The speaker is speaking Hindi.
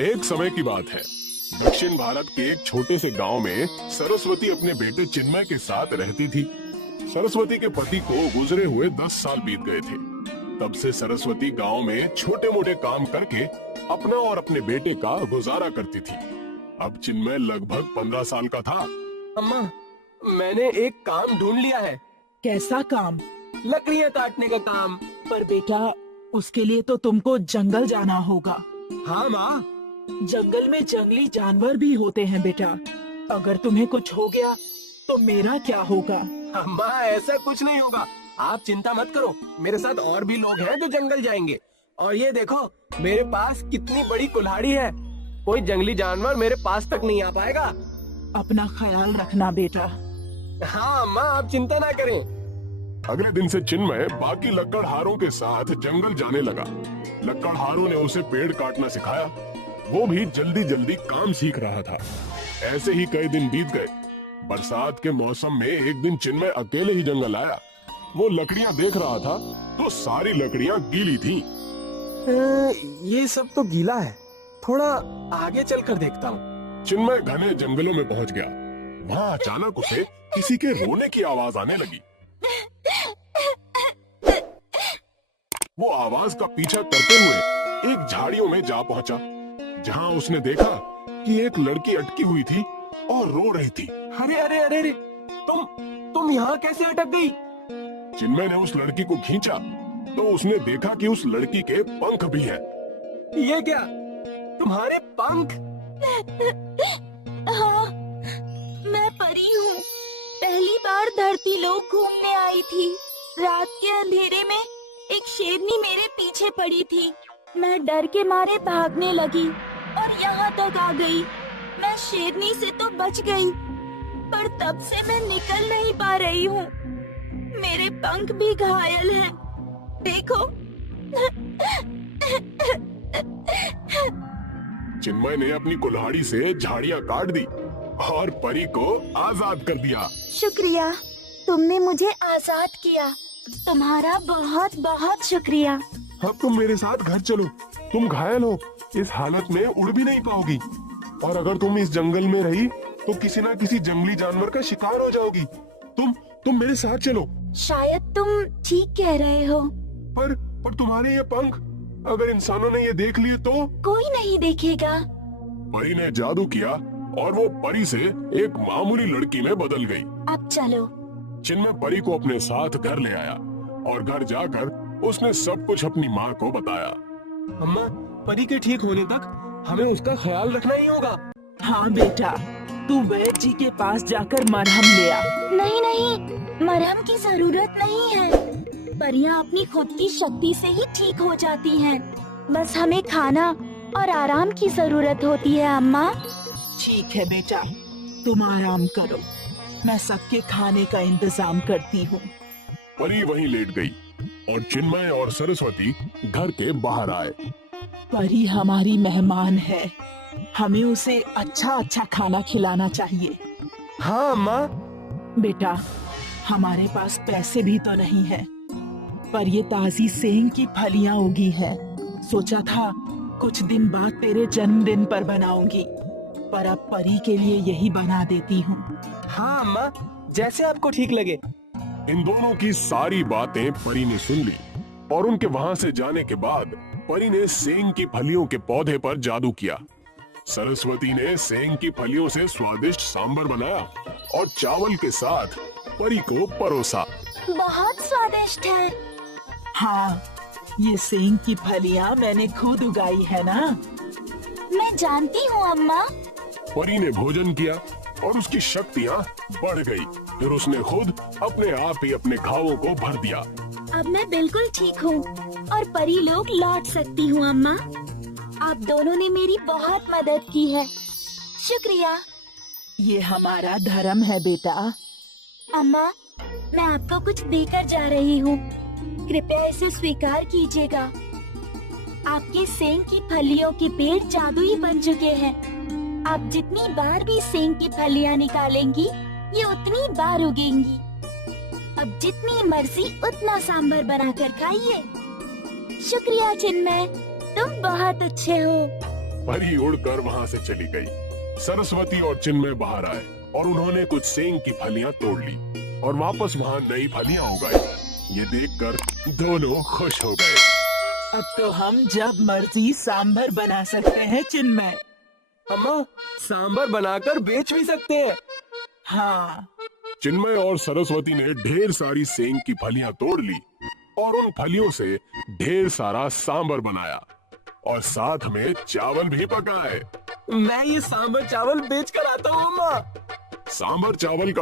एक समय की बात है। दक्षिण भारत के एक छोटे से गांव में सरस्वती अपने बेटे चिन्मय के साथ रहती थी। सरस्वती के पति को गुजरे हुए 10 साल बीत गए थे। तब से सरस्वती गांव में छोटे मोटे काम करके अपना और अपने बेटे का गुजारा करती थी। अब चिन्मय लगभग 15 साल का था। अम्मा, मैंने एक काम ढूंढ लिया है। कैसा काम? लकड़ियाँ काटने का काम। पर बेटा, उसके लिए तो तुमको जंगल जाना होगा। हाँ माँ। जंगल में जंगली जानवर भी होते हैं बेटा। अगर तुम्हें कुछ हो गया तो मेरा क्या होगा? अम्मा, ऐसा कुछ नहीं होगा, आप चिंता मत करो। मेरे साथ और भी लोग हैं जो जंगल जाएंगे। और ये देखो, मेरे पास कितनी बड़ी कुल्हाड़ी है। कोई जंगली जानवर मेरे पास तक नहीं आ पाएगा। अपना ख्याल रखना बेटा। हाँ अम्मा, आप चिंता ना करें। अगले दिन से चिन्मय बाकी लकड़हारों के साथ जंगल जाने लगा। लकड़हारों ने उसे पेड़ काटना सिखाया। वो भी जल्दी जल्दी काम सीख रहा था। ऐसे ही कई दिन बीत गए। बरसात के मौसम में एक दिन चिन्मय अकेले ही जंगल आया। वो लकड़ियां देख रहा था तो सारी लकड़ियां गीली थीं। ये सब तो गीला है, थोड़ा आगे चलकर देखता हूँ। चिन्मय घने जंगलों में पहुंच गया। वहाँ अचानक उसे किसी के रोने की आवाज आने लगी। वो आवाज का पीछा करते हुए एक झाड़ियों में जा पहुंचा, जहां उसने देखा कि एक लड़की अटकी हुई थी और रो रही थी। अरे अरे अरे अरे, तुम यहाँ कैसे अटक गई? चिन्मय ने उस लड़की को खींचा तो उसने देखा कि उस लड़की के पंख भी हैं। ये क्या, तुम्हारे पंख? हाँ, मैं परी हूँ। पहली बार धरती लोक घूमने आई थी। रात के अंधेरे में एक शेरनी मेरे पीछे पड़ी थी। मैं डर के मारे भागने लगी और यहाँ तक आ गई। मैं शेरनी से तो बच गई, पर तब से मैं निकल नहीं पा रही हूँ। मेरे पंख भी घायल हैं। देखो। चिन्मय ने अपनी कुल्हाड़ी से झाड़ियां काट दी और परी को आजाद कर दिया। शुक्रिया, तुमने मुझे आजाद किया। तुम्हारा बहुत बहुत शुक्रिया। अब तुम मेरे साथ घर चलो। तुम घायल हो, इस हालत में उड़ भी नहीं पाओगी। और अगर तुम इस जंगल में रही तो किसी ना किसी जंगली जानवर का शिकार हो जाओगी। तुम मेरे साथ चलो। शायद तुम ठीक कह रहे हो। पर तुम्हारे ये पंख, अगर इंसानों ने ये देख लिए तो? कोई नहीं देखेगा। परी ने जादू किया और वो परी से एक मामूली लड़की में बदल गई। अब चलो। चिन्मय परी को अपने साथ घर ले आया और घर जाकर उसने सब कुछ अपनी माँ को बताया। अम्मा, परी के ठीक होने तक हमें उसका ख्याल रखना ही होगा। हाँ बेटा, तू वैद्य जी के पास जाकर मरहम ले आ। नहीं नहीं, मरहम की जरूरत नहीं है। परियां अपनी खुद की शक्ति से ही ठीक हो जाती हैं। बस हमें खाना और आराम की जरूरत होती है अम्मा। ठीक है बेटा, तुम आराम करो। मैं सबके खाने का इंतजाम करती हूँ। परी वहीं लेट गई और चिन्मय और सरस्वती घर के बाहर आए। परी हमारी मेहमान है, हमें उसे अच्छा अच्छा खाना खिलाना चाहिए। हाँ अम्मा। बेटा, हमारे पास पैसे भी तो नहीं है, पर ये ताजी सेंग की फलियां उगी है। सोचा था कुछ दिन बाद तेरे जन्मदिन पर बनाऊंगी, पर अब परी के लिए यही बना देती हूँ। हाँ अम्मा, जैसे आपको ठीक लगे। इन दोनों की सारी बातें परी ने सुन ली और उनके वहां से जाने के बाद परी ने सेंग की फलियों के पौधे पर जादू किया। सरस्वती ने सेंग की फलियों से स्वादिष्ट सांबर बनाया और चावल के साथ परी को परोसा। बहुत स्वादिष्ट है। हाँ, ये सेंग की फलियां मैंने खुद उगाई है ना। मैं जानती हूँ अम्मा। परी ने भोजन किया और उसकी शक्तियाँ बढ़ गई। फिर उसने खुद अपने आप ही अपने घावों को भर दिया। अब मैं बिल्कुल ठीक हूँ और परी लोग लौट सकती हूँ अम्मा। आप दोनों ने मेरी बहुत मदद की है। शुक्रिया। ये हमारा धर्म है बेटा। अम्मा, मैं आपको कुछ देकर जा रही हूँ। कृपया इसे स्वीकार कीजिएगा। आपके सेंग की फलियों के पेड़ जादुई बन चुके हैं। आप जितनी बार भी सेंग की फलियां निकालेंगी, ये उतनी बार उगेंगी। अब जितनी मर्जी उतना सांभर बनाकर खाइए। शुक्रिया चिन्मय, तुम बहुत अच्छे हो। परी उड़कर वहां से चली गई। सरस्वती और चिन्मय बाहर आए और उन्होंने कुछ सेंग की फलियां तोड़ ली और वापस वहां नई फलियां उगाई। ये देखकर दोनों खुश हो गए। अब तो हम जब मर्जी सांभर बना सकते हैं चिन्मय। अम्मा, सांबर बनाकर बेच भी सकते हैं। हाँ, चिन्मय और सरस्वती ने ढेर सारी सेंग की फलियां तोड़ ली और उन फलियों से ढेर सारा सांबर बनाया और साथ में चावल भी पकाए। मैं ये सांबर चावल बेच कर आता हूँ अम्मा। सांबर चावल का